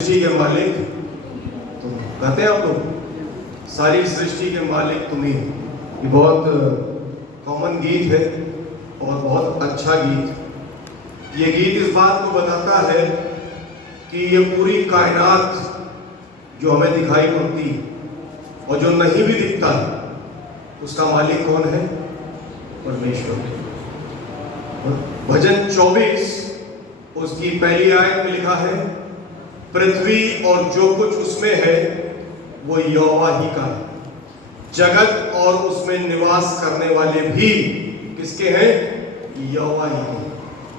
सृष्टि के मालिक तुम कहते हैं आप लोग, सारी सृष्टि के मालिक तुम ही। ये बहुत कॉमन गीत है और बहुत अच्छा गीत। ये गीत इस बात को बताता है कि ये पूरी कायनात जो हमें दिखाई पड़ती और जो नहीं भी दिखता उसका मालिक कौन है? परमेश्वर। भजन 24 उसकी पहली आयत में लिखा है, पृथ्वी और जो कुछ उसमें है वो यहोवा ही का है, जगत और उसमें निवास करने वाले भी किसके हैं? यहोवा ही के।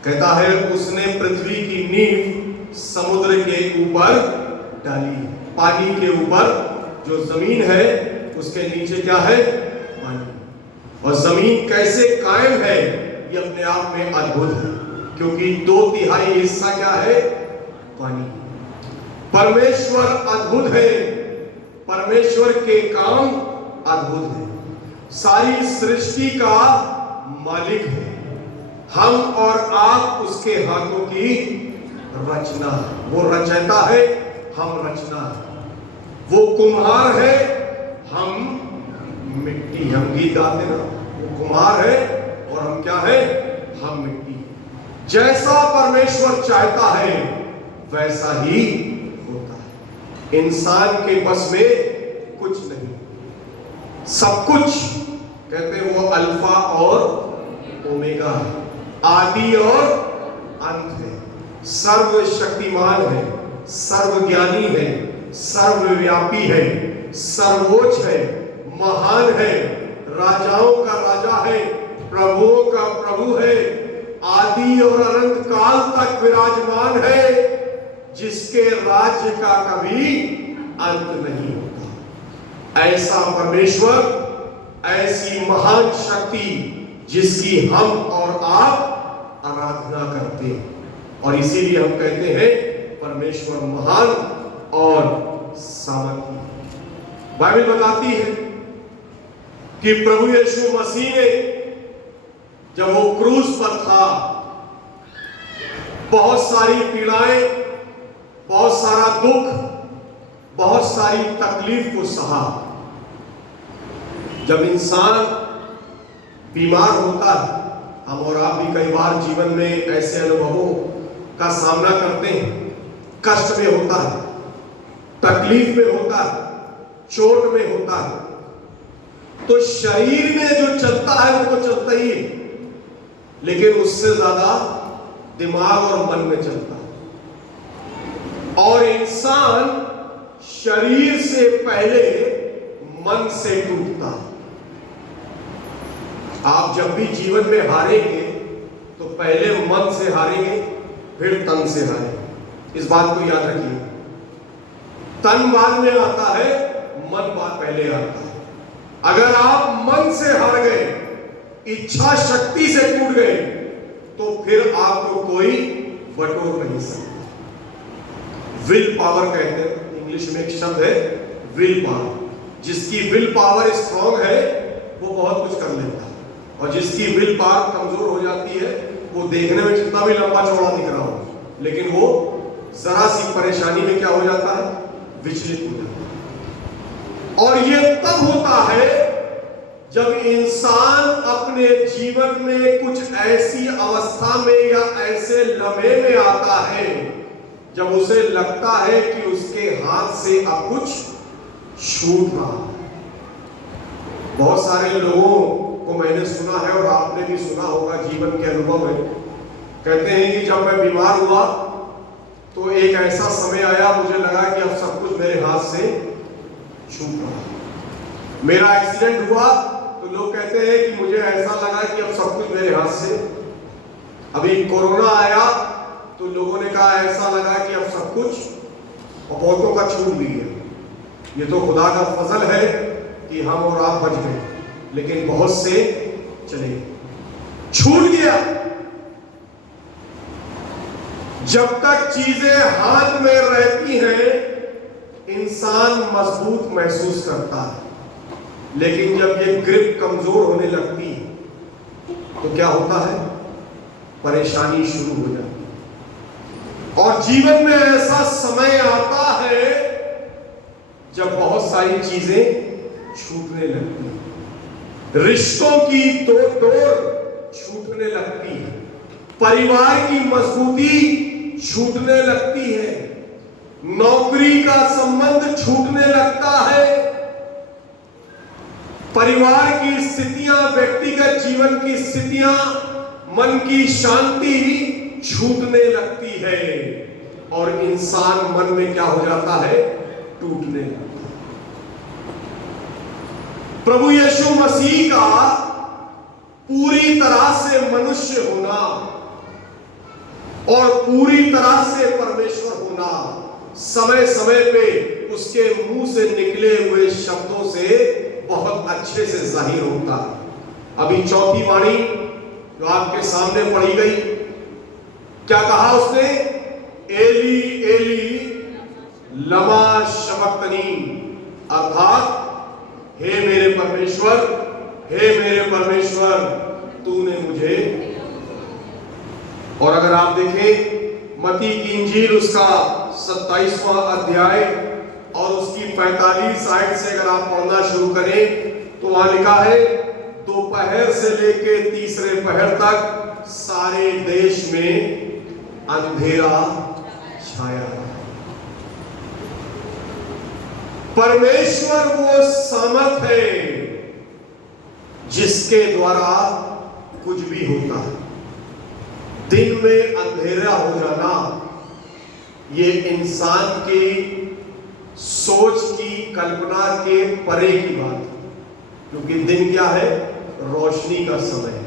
कहता है उसने पृथ्वी की नींव समुद्र के ऊपर डाली। पानी के ऊपर जो जमीन है उसके नीचे क्या है? पानी। और जमीन कैसे कायम है ये अपने आप में अद्भुत है, क्योंकि 2/3 हिस्सा क्या है? पानी। परमेश्वर अद्भुत है, परमेश्वर के काम अद्भुत है, सारी सृष्टि का मालिक है। हम और आप उसके हाथों की रचना। वो रचयिता है, हम रचना है। वो कुम्हार है, हम मिट्टी। हम गीत गाते ना, वो कुम्हार है और हम क्या है? हम मिट्टी। जैसा परमेश्वर चाहता है वैसा ही होता है। इंसान के बस में कुछ नहीं, सब कुछ। कहते हैं वो अल्फा और ओमेगा है, आदि और अंत है, सर्वशक्तिमान है, सर्वज्ञानी है, सर्वव्यापी है, सर्वोच्च है, महान है, राजाओं का राजा है, प्रभुओं का प्रभु है, आदि और अनंत काल तक विराजमान है, जिसके राज्य का कभी अंत नहीं होता। ऐसा परमेश्वर, ऐसी महान शक्ति जिसकी हम और आप आराधना करते हैं। और इसीलिए हम कहते हैं परमेश्वर महान और सामर्थी। बाइबल बताती है कि प्रभु यीशु मसीह ने जब वो क्रूस पर था, बहुत सारी पीड़ाएं, बहुत सारा दुख, बहुत सारी तकलीफ को सहा। जब इंसान बीमार होता है, हम और आप भी कई बार जीवन में ऐसे अनुभवों का सामना करते हैं। कष्ट में होता है, तकलीफ में होता है, चोट में होता है, तो शरीर में जो चलता है वो तो चलता ही है, लेकिन उससे ज्यादा दिमाग और मन में चलता है। और इंसान शरीर से पहले मन से टूटता है। आप जब भी जीवन में हारेंगे तो पहले मन से हारेंगे, फिर तन से हारेंगे। इस बात को याद रखिए। तन बाद में आता है, मन बाद पहले आता है। अगर आप मन से हार गए, इच्छा शक्ति से टूट गए, तो फिर आपको कोई बटोर नहीं सकता। विल पावर कहते हैं, इंग्लिश में एक शब्द है विल पावर। जिसकी विल पावर स्ट्रांग है वो बहुत कुछ कर लेता है, और जिसकी विल पावर कमजोर हो जाती है वो देखने में जितना भी लंबा चौड़ा दिख रहा हो, लेकिन वो जरा सी परेशानी में क्या हो जाता है? विचलित हो जाता है। और ये तब होता है जब इंसान अपने जीवन में कुछ ऐसी अवस्था में या ऐसे लम्हे में आता है जब उसे लगता है कि उसके हाथ से अब कुछ छूट रहा है। बहुत सारे लोगों को मैंने सुना है और आपने भी सुना होगा जीवन के अनुभव में, कहते हैं कि जब मैं बीमार हुआ तो एक ऐसा समय आया, मुझे लगा कि अब सब कुछ मेरे हाथ से छूट रहा है। मेरा एक्सीडेंट हुआ तो लोग कहते हैं कि मुझे ऐसा लगा कि अब सब कुछ मेरे हाथ से। अभी कोरोना आया तो लोगों ने कहा ऐसा लगा कि अब सब कुछ, और बहुतों का छूट भी गया। ये तो खुदा का फजल है कि हम और आप बच गए, लेकिन बहुत से चले छूट गया। जब तक चीजें हाथ में रहती हैं इंसान मजबूत महसूस करता है, लेकिन जब ये ग्रिप कमजोर होने लगती है तो क्या होता है? परेशानी शुरू हो जाती है। और जीवन में ऐसा समय आता है जब बहुत सारी चीजें छूटने लगती हैं, रिश्तों की डोर छूटने लगती है, परिवार की मजबूती छूटने लगती है, नौकरी का संबंध छूटने लगता है, परिवार की स्थितियां, व्यक्तिगत जीवन की स्थितियां, मन की शांति छूटने लगती है और इंसान मन में क्या हो जाता है, टूटने लगता है। प्रभु यीशु मसीह का पूरी तरह से मनुष्य होना और पूरी तरह से परमेश्वर होना समय समय पे उसके मुंह से निकले हुए शब्दों से बहुत अच्छे से जाहिर होता है। अभी चौथी वाणी जो आपके सामने पढ़ी गई, क्या कहा उसने? एली एली लमा शबक्तनी, अर्थात हे मेरे परमेश्वर, हे मेरे परमेश्वर, तूने मुझे। और अगर आप देखें मत्ती की इंजील उसका 27वां अध्याय और उसकी 45 आयत से अगर आप पढ़ना शुरू करें तो वहां लिखा है, दोपहर से लेके तीसरे पहर तक सारे देश में अंधेरा छाया। परमेश्वर वो सामर्थ है जिसके द्वारा कुछ भी होता है। दिन में अंधेरा हो जाना ये इंसान की सोच की, कल्पना के परे की बात है, क्योंकि दिन क्या है? रोशनी का समय।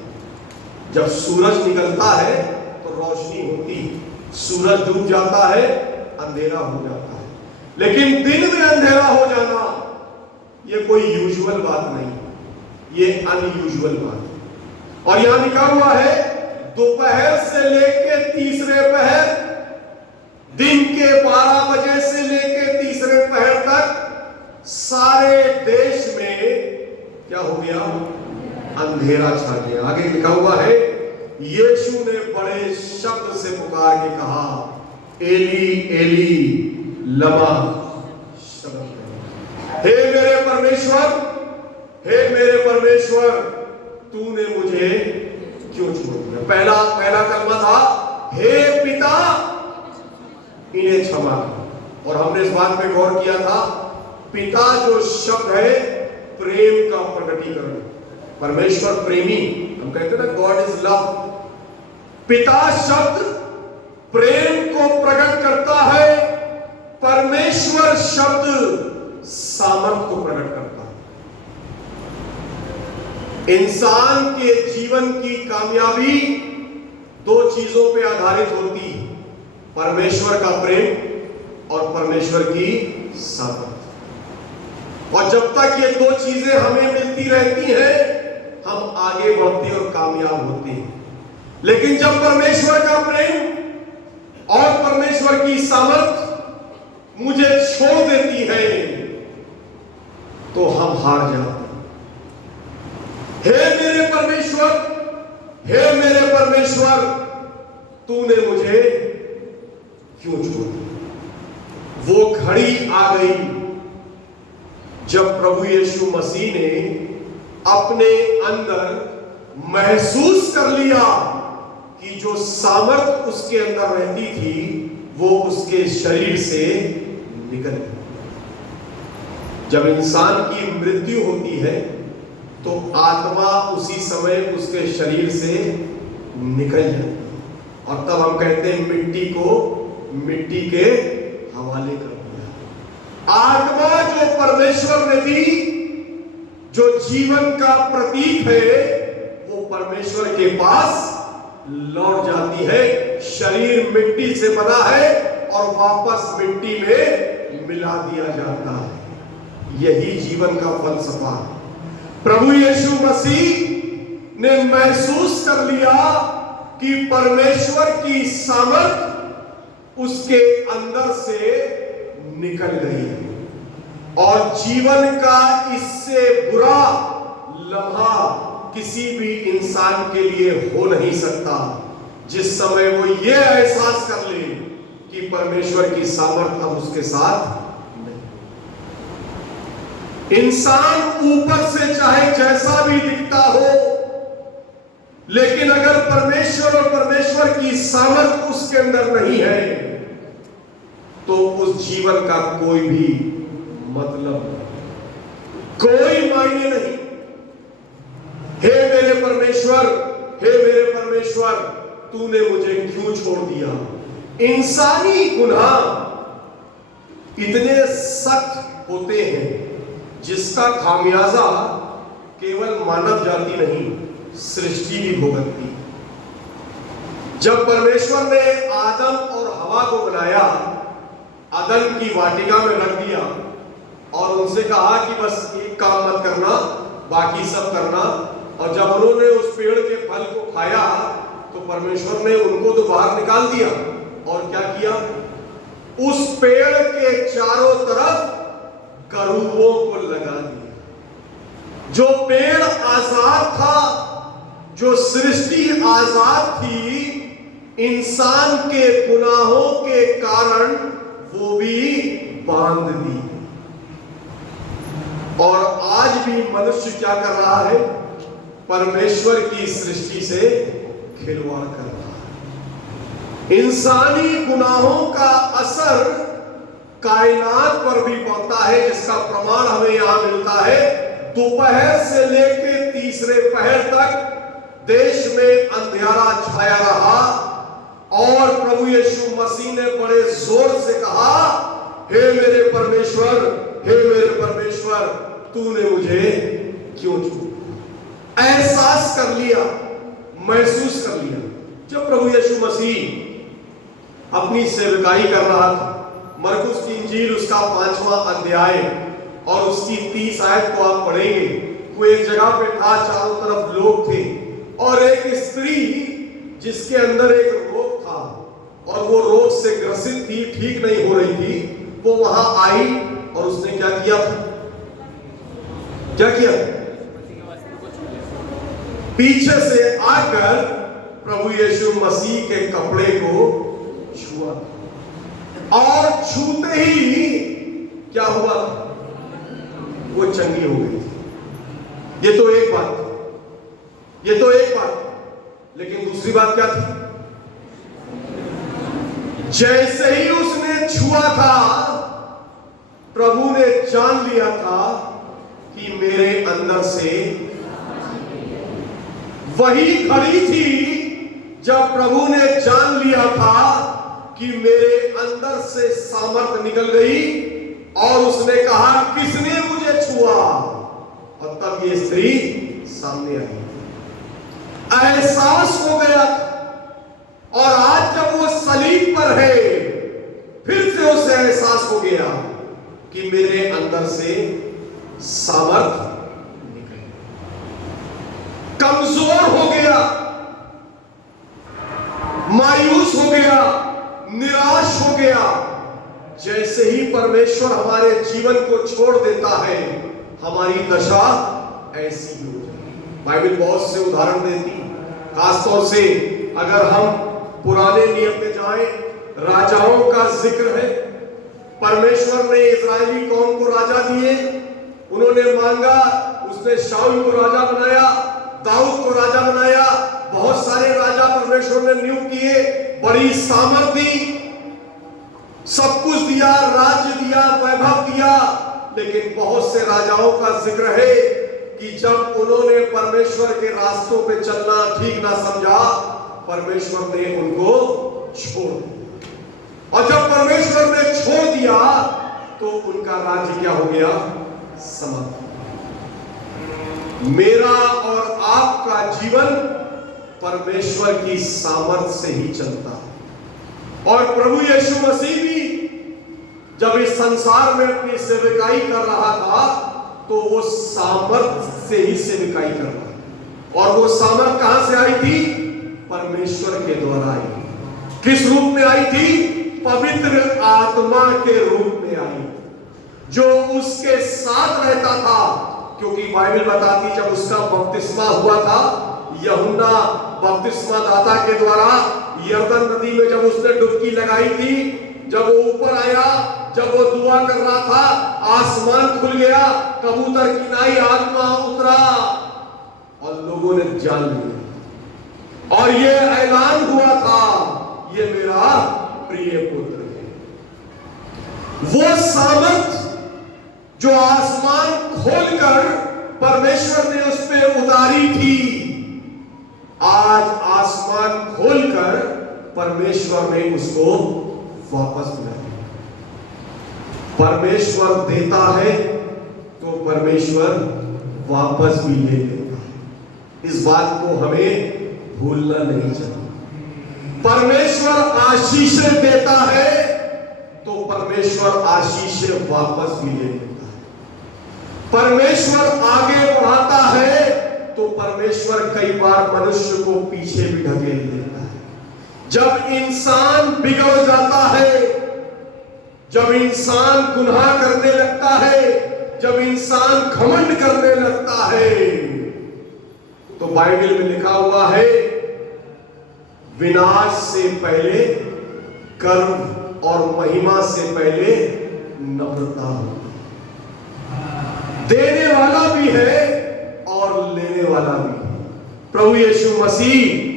जब सूरज निकलता है तो रोशनी होती है, सूरज डूब जाता है अंधेरा हो जाता है। लेकिन दिन में अंधेरा हो जाना ये कोई यूजुअल बात नहीं, ये अनयूजुअल बात है। और यहां लिखा हुआ है दोपहर से लेके तीसरे पहर, दिन के 12 बजे से लेके तीसरे पहर तक सारे देश में क्या हो गया? अंधेरा छा गया। आगे लिखा हुआ है, यीशु ने बड़े शब्द से पुकार के कहा, एली एली लमा शबक्तनी, हे मेरे परमेश्वर, हे मेरे परमेश्वर, तूने मुझे क्यों छोड़ दिया? पहला कलमा था, हे पिता इन्हें क्षमा कर। और हमने इस बात पे गौर किया था, पिता जो शब्द है प्रेम का प्रकटीकरण। परमेश्वर प्रेमी, हम कहते हैं ना गॉड इज लव। पिता शब्द प्रेम को प्रकट करता है, परमेश्वर शब्द सामर्थ को प्रकट करता है। इंसान के जीवन की कामयाबी दो चीजों पे आधारित होती है, परमेश्वर का प्रेम और परमेश्वर की सामर्थ। और जब तक ये दो चीजें हमें मिलती रहती हैं, हम आगे बढ़ते और कामयाब होते हैं। लेकिन जब परमेश्वर का प्रेम और परमेश्वर की सामर्थ मुझे छोड़ देती है तो हम हार जाते हैं। हे मेरे परमेश्वर, हे मेरे परमेश्वर, तूने मुझे क्यों छोड़ दिया? वो घड़ी आ गई जब प्रभु यीशु मसीह ने अपने अंदर महसूस कर लिया कि जो सामर्थ उसके अंदर रहती थी वो उसके शरीर से निकल गई। जब इंसान की मृत्यु होती है तो आत्मा उसी समय उसके शरीर से निकल जाती है और तब हम कहते हैं मिट्टी को मिट्टी के हवाले कर दिया। आत्मा जो परमेश्वर ने दी, जो जीवन का प्रतीक है, वो परमेश्वर के पास लौट जाती है। शरीर मिट्टी से बना है और वापस मिट्टी में मिला दिया जाता है। यही जीवन का फलसफा है। प्रभु यीशु मसीह ने महसूस कर लिया कि परमेश्वर की सामर्थ उसके अंदर से निकल गई है और जीवन का इससे बुरा लम्हा किसी भी इंसान के लिए हो नहीं सकता जिस समय वो ये एहसास कर ले कि परमेश्वर की सामर्थ अब उसके साथ नहीं। इंसान ऊपर से चाहे जैसा भी दिखता हो, लेकिन अगर परमेश्वर और परमेश्वर की सामर्थ उसके अंदर नहीं है तो उस जीवन का कोई भी मतलब, कोई मायने नहीं। हे मेरे परमेश्वर, हे मेरे परमेश्वर, तूने मुझे क्यों छोड़ दिया? इंसानी गुनाह इतने सख्त होते हैं जिसका खामियाजा केवल मानव जाति नहीं, सृष्टि भी भुगतती। जब परमेश्वर ने आदम और हवा को बनाया, अदन की वाटिका में रख दिया और उनसे कहा कि बस एक काम मत करना, बाकी सब करना। और जब उन्होंने उस पेड़ के फल को खाया तो परमेश्वर ने उनको तो बाहर निकाल दिया और क्या किया? उस पेड़ के चारों तरफ करूबों को लगा दिया। जो पेड़ आजाद था, जो सृष्टि आजाद थी, इंसान के गुनाहों के कारण वो भी बांध दी। और आज भी मनुष्य क्या कर रहा है? परमेश्वर की सृष्टि से खिलवाड़ कर रहा है। इंसानी गुनाहों का असर कायनात पर भी पड़ता है, जिसका प्रमाण हमें यहां मिलता है। दोपहर से लेकर तीसरे पहर तक देश में अंधियारा छाया रहा और प्रभु यीशु मसीह ने बड़े जोर से कहा, हे मेरे परमेश्वर, हे मेरे परमेश्वर, तूने मुझे क्यों छोड़ा? एहसास कर लिया, महसूस कर लिया। जब प्रभु यीशु मसीह अपनी सेवकाई कर रहा था, मरकुस की इंजील उसका 5वां अध्याय और उसकी 30 आयत को आप पढ़ेंगे। वो एक जगह पे था, चारों तरफ लोग थे और एक स्त्री जिसके अंदर एक रोग था और वो रोग से ग्रसित थी, ठीक नहीं हो रही थी, वो वहां आई और उसने क्या किया? क्या किया? पीछे से आकर प्रभु यीशु मसीह के कपड़े को छुआ और छूते ही क्या हुआ? वो चंगी हो गई। ये तो एक बात, ये तो एक बात, लेकिन दूसरी बात क्या थी? जैसे ही उसने छुआ था, प्रभु ने जान लिया था कि मेरे अंदर से वही घड़ी थी जब प्रभु ने जान लिया था कि मेरे अंदर से सामर्थ निकल गई और उसने कहा, किसने मुझे छुआ? और तब ये स्त्री सामने आई। एहसास हो गया और आज जब वो सलीब पर है, फिर से उसे एहसास हो गया कि मेरे अंदर से सामर्थ निकल, कमजोर हो गया, मायूस हो गया, निराश हो गया। जैसे ही परमेश्वर हमारे जीवन को छोड़ देता है, हमारी दशा ऐसी ही हो जाती। बाइबल बहुत से उदाहरण देती, खासतौर से अगर हम पुराने नियम में जाएं, राजाओं का जिक्र है। परमेश्वर ने इजरायली कौम को राजा दिए, उन्होंने मांगा, उसने शाऊल को राजा बनाया, दाऊद को राजा बनाया, बहुत सारे राजा परमेश्वर ने नियुक्त किए, बड़ी सामर्थ दी, सब कुछ दिया, राज्य दिया, वैभव दिया। लेकिन बहुत से राजाओं का जिक्र है कि जब उन्होंने परमेश्वर के रास्तों पे चलना ठीक ना समझा, परमेश्वर ने उनको छोड़ दिया। और जब परमेश्वर ने छोड़ दिया तो उनका राज्य क्या हो गया? समाप्त। मेरा और आपका जीवन परमेश्वर की सामर्थ से ही चलता है। और प्रभु यीशु मसीह भी जब इस संसार में अपनी सेवकाई कर रहा था तो वो सामर्थ से ही सेवकाई कर रहा था। और वो सामर्थ कहां से आई थी? परमेश्वर के द्वारा आई। किस रूप में आई थी? पवित्र आत्मा के रूप में आई, जो उसके साथ रहता था। क्योंकि बाइबल बताती, जब उसका बपतिस्मा हुआ था, यूहन्ना बपतिस्मा दाता के द्वारा यरदन नदी में जब उसने डुबकी लगाई थी, जब वो ऊपर आया, जब वो दुआ कर रहा था, आसमान खुल गया, कबूतर की नाई आत्मा उतरा और लोगों ने जान लिया और ये ऐलान हुआ था, ये मेरा प्रिय पुत्र है। वो सामर्थ जो आसमान खोलकर परमेश्वर ने उस पर उतारी थी, आज आसमान खोलकर परमेश्वर ने उसको वापस बुलाया। परमेश्वर देता है तो परमेश्वर वापस भी ले लेता है। इस बात को हमें भूलना नहीं चाहिए। परमेश्वर आशीषें देता है तो परमेश्वर आशीषें वापस भी ले लेता है। परमेश्वर आगे बढ़ाता है तो परमेश्वर कई बार मनुष्य को पीछे भी ढकेल देता है। जब इंसान बिगड़ जाता है, जब इंसान गुनाह करने लगता है, जब इंसान घमंड करने लगता है, तो बाइबल में लिखा हुआ है, विनाश से पहले गर्व और महिमा से पहले नम्रता होती है। देने वाला भी है और लेने वाला भी है। प्रभु यीशु मसीह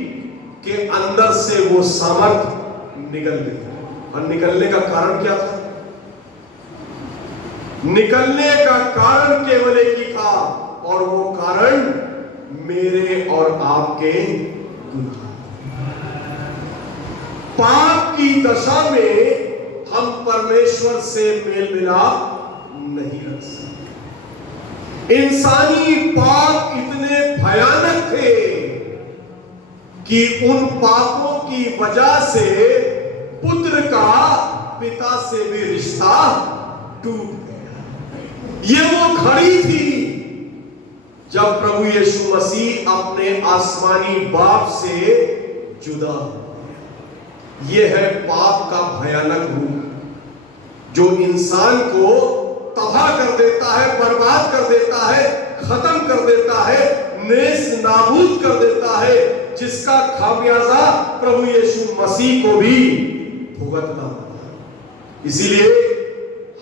के अंदर से वो सामर्थ निकल गई। और निकलने का कारण क्या था? निकलने का कारण केवल एक ही था, और वो कारण मेरे और आपके गुनाह। पाप की दशा में हम परमेश्वर से मेल मिलाप नहीं रख सकते। इंसानी पाप इतने भयानक थे कि उन पापों की वजह से पुत्र का पिता से भी रिश्ता टूट गया। ये वो घड़ी थी जब प्रभु यीशु मसीह अपने आसमानी बाप से जुदा हो। यह है पाप का भयानक रूप जो इंसान को तबाह कर देता है, बर्बाद कर देता है, खत्म कर देता है, नेस नाबूद कर देता है, जिसका खामियाजा प्रभु यीशु मसीह को भी भुगतना होता है। इसीलिए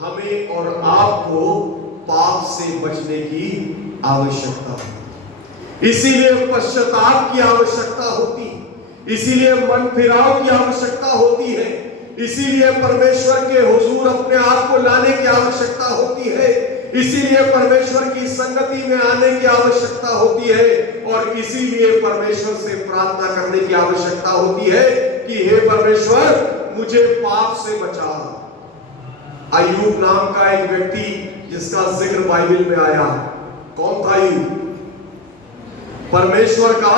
हमें और आपको पाप से बचने की आवश्यकता है। इसीलिए पश्चाताप की आवश्यकता होती है। इसीलिए मन फिराव की आवश्यकता होती है। इसीलिए परमेश्वर के हुजूर अपने आप को लाने की आवश्यकता होती है। इसीलिए परमेश्वर की संगति में आने की आवश्यकता होती है। और इसीलिए परमेश्वर से प्रार्थना करने की आवश्यकता होती है कि हे परमेश्वर, मुझे पाप से बचा। अय्यूब नाम का एक व्यक्ति जिसका जिक्र बाइबल में आया, कौन था अय्यूब? परमेश्वर का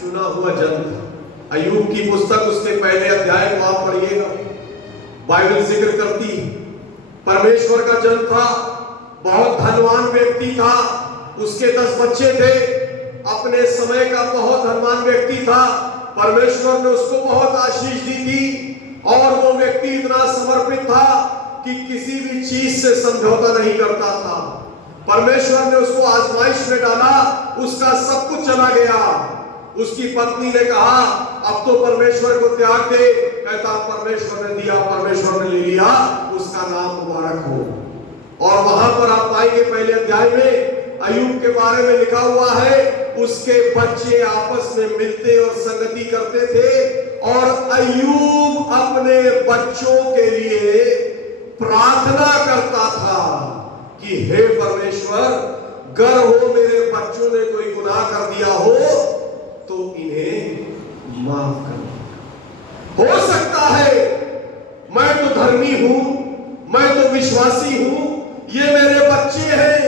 चुना हुआ जन था। अय्यूब की पुस्तक उसके पहले अध्याय को आप पढ़िएगा, बाइबल जिक्र करती है। परमेश्वर का जन था, बहुत धनवान व्यक्ति था, उसके 10 बच्चे थे, अपने समय का बहुत धनवान व्यक्ति था। परमेश्वर ने उसको बहुत आशीष दी थी और वो व्यक्ति इतना समर्पित था कि किसी भी चीज से समझौता नहीं करता था। परमेश्वर ने उसको आजमाइश में डाला, उसका सब कुछ चला गया। उसकी पत्नी ने कहा, अब तो परमेश्वर को त्याग दे। कहता, परमेश्वर ने दिया, परमेश्वर ने ले लिया, उसका नाम मुबारक हो। और वहां पर आप पाएंगे पहले अध्याय में अय्यूब के बारे में लिखा हुआ है, उसके बच्चे आपस में मिलते और संगति करते थे और अय्यूब अपने बच्चों के लिए प्रार्थना करता था कि हे परमेश्वर, गर हो मेरे बच्चों ने कोई गुनाह कर दिया हो तो इन्हें माफ कर। हो सकता है मैं तो धर्मी हूं, मैं तो विश्वासी हूं, ये मेरे बच्चे हैं,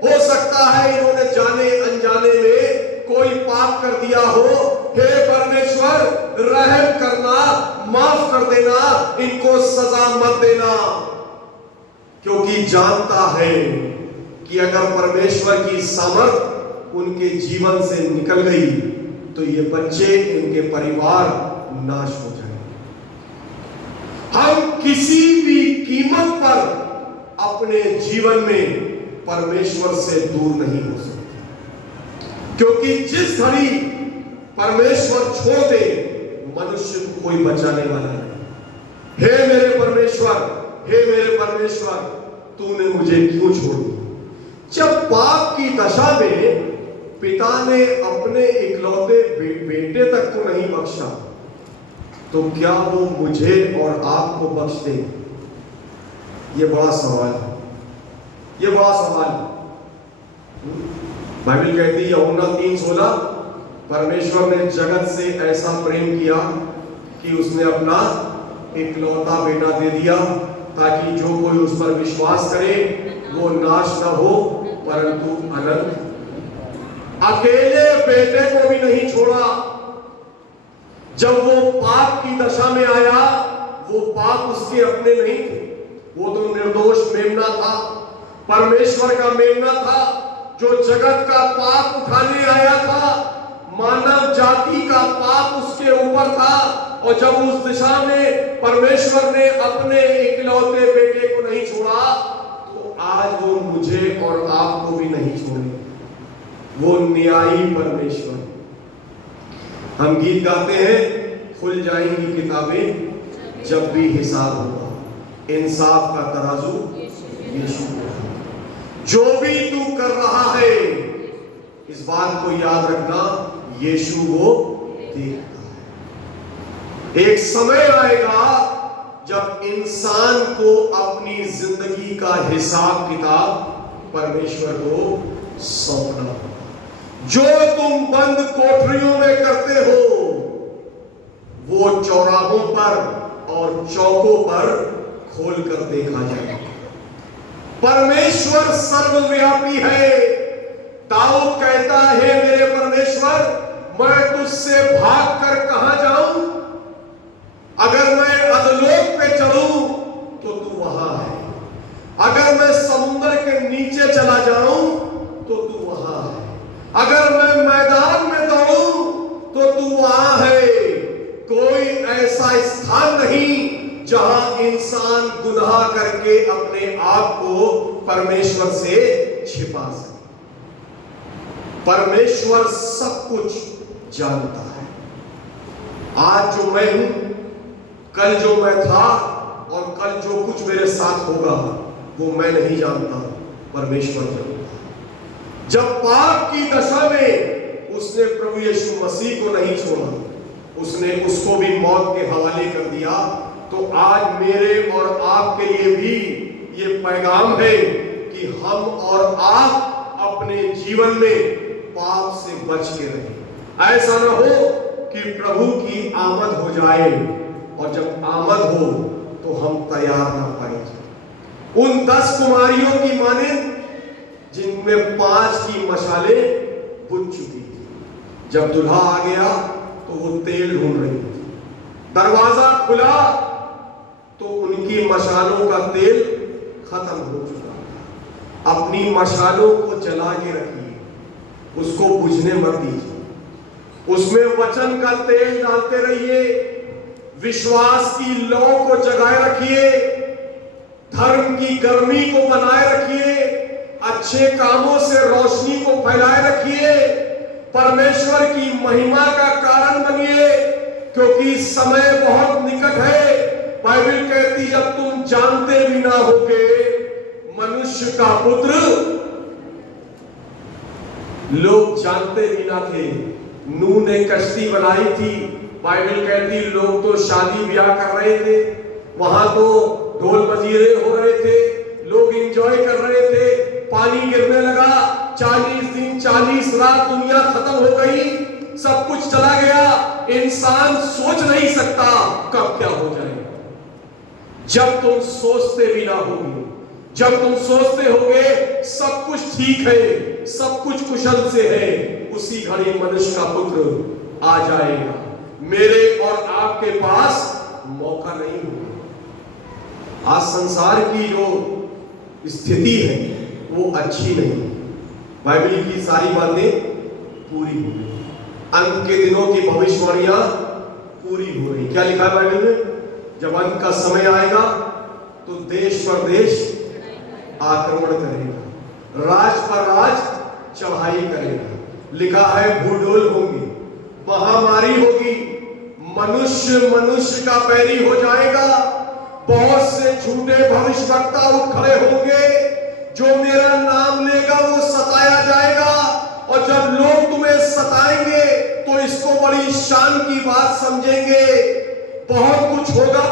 हो सकता है इन्होंने जाने अनजाने में कोई पाप कर दिया हो। हे परमेश्वर, रहम करना, माफ कर देना, इनको सजा मत देना। क्योंकि जानता है कि अगर परमेश्वर की सामर्थ उनके जीवन से निकल गई तो ये बच्चे, इनके परिवार नाश हो जाएंगे। हम किसी भी कीमत पर अपने जीवन में परमेश्वर से दूर नहीं हो सकते, क्योंकि जिस घड़ी परमेश्वर छोड़ दे, मनुष्य को कोई बचाने वाला नहीं। हे मेरे परमेश्वर, हे मेरे परमेश्वर, तूने मुझे क्यों छोड़ दिया? जब पाप की दशा में पिता ने अपने इकलौते बेटे तक को नहीं बख्शा, तो क्या वो मुझे और आपको बख्श देंगे? ये बड़ा सवाल है, ये बड़ा सवाल है। बाइबल कहती है यूहन्ना 3:16, परमेश्वर ने जगत से ऐसा प्रेम किया कि उसने अपना इकलौता बेटा दे दिया, ताकि जो कोई उस पर विश्वास करे वो नाश न हो परंतु अनंत। अकेले बेटे को भी नहीं छोड़ा। जब वो पाप की दशा में आया, वो पाप उसके अपने नहीं थे, वो तो निर्दोष मेमना था, परमेश्वर का मेमना था, जो जगत का पाप उठाने आया था, मानव जाति का पाप उसके ऊपर था। और जब उस दिशा में परमेश्वर ने अपने इकलौते बेटे को नहीं छोड़ा, तो आज वो मुझे और आपको भी नहीं छोड़े। वो न्यायी परमेश्वर। हम गीत गाते हैं, खुल जाएंगी किताबें जब भी हिसाब होगा, इंसाफ का तराजू यीशु। जो भी तू कर रहा है, इस बात को याद रखना, यीशु वो देखता है। एक समय आएगा जब इंसान को अपनी जिंदगी का हिसाब किताब परमेश्वर को सौंपना होगा। जो तुम बंद कोठरियों में करते हो, वो चौराहों पर और चौकों पर खोलकर देखा जाएगा। परमेश्वर सर्वव्यापी है। दाऊद कहता है, मेरे परमेश्वर, मैं तुझसे भागकर कहां जाऊं? अगर मैं अधोलोक पे चलूं तो तू वहां है, अगर मैं समुद्र के नीचे चला जाऊं तो तू वहां है, अगर मैं मैदान में दौड़ूं तो तू वहां है। कोई ऐसा स्थान नहीं जहां इंसान गुनाह करके अपने आप को परमेश्वर से छिपा सके। परमेश्वर सब कुछ जानता है। आज जो मैं हूं, कल जो मैं था और कल जो कुछ मेरे साथ होगा, वो मैं नहीं जानता, परमेश्वर जानता। जब पाप की दशा में उसने प्रभु यीशु मसीह को नहीं छोड़ा, उसने उसको भी मौत के हवाले कर दिया, तो आज मेरे और आपके लिए भी ये पैगाम है कि हम और आप अपने जीवन में पाप से बच के रहें। ऐसा न हो कि प्रभु की आमद हो जाए और जब आमद हो तो हम तैयार ना पाए। उन 10 कुमारियों की माने जिनमें 5 की मशालें बुझ चुकी थी, जब दूल्हा आ गया तो वो तेल ढूंढ रही थी। दरवाजा खुला तो उनकी मशालों का तेल खत्म हो चुका था। अपनी मशालों को जला के रखिए, उसको बुझने मत दीजिए। उसमें वचन का तेल डालते रहिए, विश्वास की लौ को जगाए रखिए, धर्म की गर्मी को बनाए रखिए, अच्छे कामों से रोशनी को फैलाए रखिए, परमेश्वर की महिमा का कारण बनिए, क्योंकि समय बहुत निकट है। बाइबल कहती, जब तुम जानते भी ना होगे मनुष्य का पुत्र, लोग जानते भी ना थे। नूह ने कश्ती बनाई थी, बाइबल कहती लोग तो शादी ब्याह कर रहे थे, वहां तो ढोल मजीरे हो रहे थे, लोग एंजॉय कर रहे थे, पानी गिरने लगा, 40 दिन 40 रात दुनिया खत्म हो गई, सब कुछ चला गया। इंसान सोच नहीं सकता कब क्या हो जाएगा। जब तुम सोचते भी ना होगे, जब तुम सोचते होगे सब कुछ ठीक है, सब कुछ कुशल से है, उसी घड़ी मनुष्य का पुत्र आ जाएगा। मेरे और आपके पास मौका नहीं होगा। आज संसार की जो स्थिति है वो अच्छी नहीं। बाइबल की सारी बातें पूरी हो गई, अंत के दिनों की भविष्यवाणियां पूरी हो रही। क्या लिखा है बाइबल में? जब अंत का समय आएगा तो देश पर देश आक्रमण करेगा, राज पर राज चढ़ाई करेगा। लिखा है भूडोल होंगे, महामारी होगी, मनुष्य मनुष्य का बैरी हो जाएगा, बहुत से झूठे भविष्यवक्ता उठ खड़े होंगे, जो मेरा नाम लेगा वो सताया जाएगा, और जब लोग तुम्हें सताएंगे तो इसको बड़ी शान की बात समझेंगे। बहुत कुछ होगा,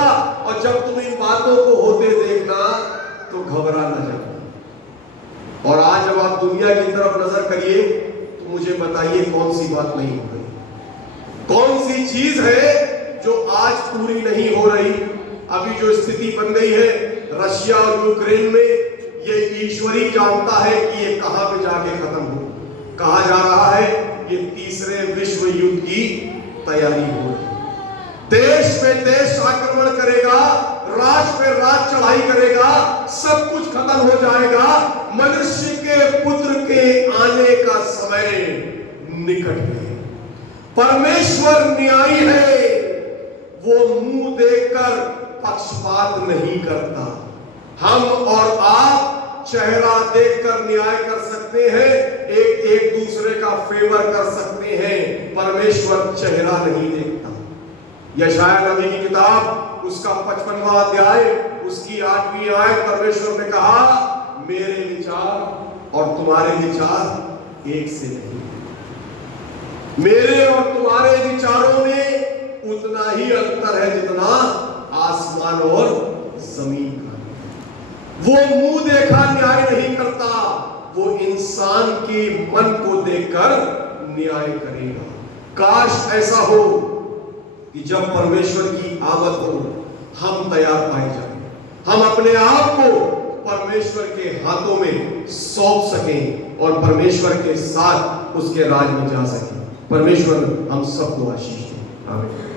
और जब तुम इन बातों को होते देखना तो घबरा न जाओ। और आज जब आप दुनिया की तरफ नजर करिए तो मुझे बताइए कौन सी बात नहीं हो रही, कौन सी चीज है जो आज पूरी नहीं हो रही। अभी जो स्थिति बन गई है रशिया और यूक्रेन में, ये ईश्वर ही जानता है कि ये कहां पे जाके खत्म हो। कहा जा रहा है ये तीसरे विश्व युद्ध की तैयारी हो रही है। देश पे देश आक्रमण करेगा, राष्ट्र पे राष्ट्र चढ़ाई करेगा, सब कुछ खत्म हो जाएगा। मनुष्य के पुत्र के आने का समय निकट है। परमेश्वर न्यायी है, वो मुंह देखकर पक्षपात नहीं करता। हम और आप चेहरा देखकर न्याय कर सकते हैं, एक दूसरे का फेवर कर सकते हैं, परमेश्वर चेहरा नहीं देखता। यशायाह नबी की किताब उसका 55वां अध्याय उसकी 8वीं आयत, परमेश्वर ने कहा मेरे विचार और तुम्हारे विचार एक से नहीं। मेरे और तुम्हारे विचारों में उतना ही अंतर है जितना आसमान और जमीन का। वो मुंह देखा न्याय नहीं करता, वो इंसान के मन को देखकर न्याय करेगा। काश ऐसा हो कि जब परमेश्वर की आमद हो हम तैयार पाए जाएं, हम अपने आप को परमेश्वर के हाथों में सौंप सकें और परमेश्वर के साथ उसके राज में जा सकें। परमेश्वर हम सबको आशीष दे। आमीन।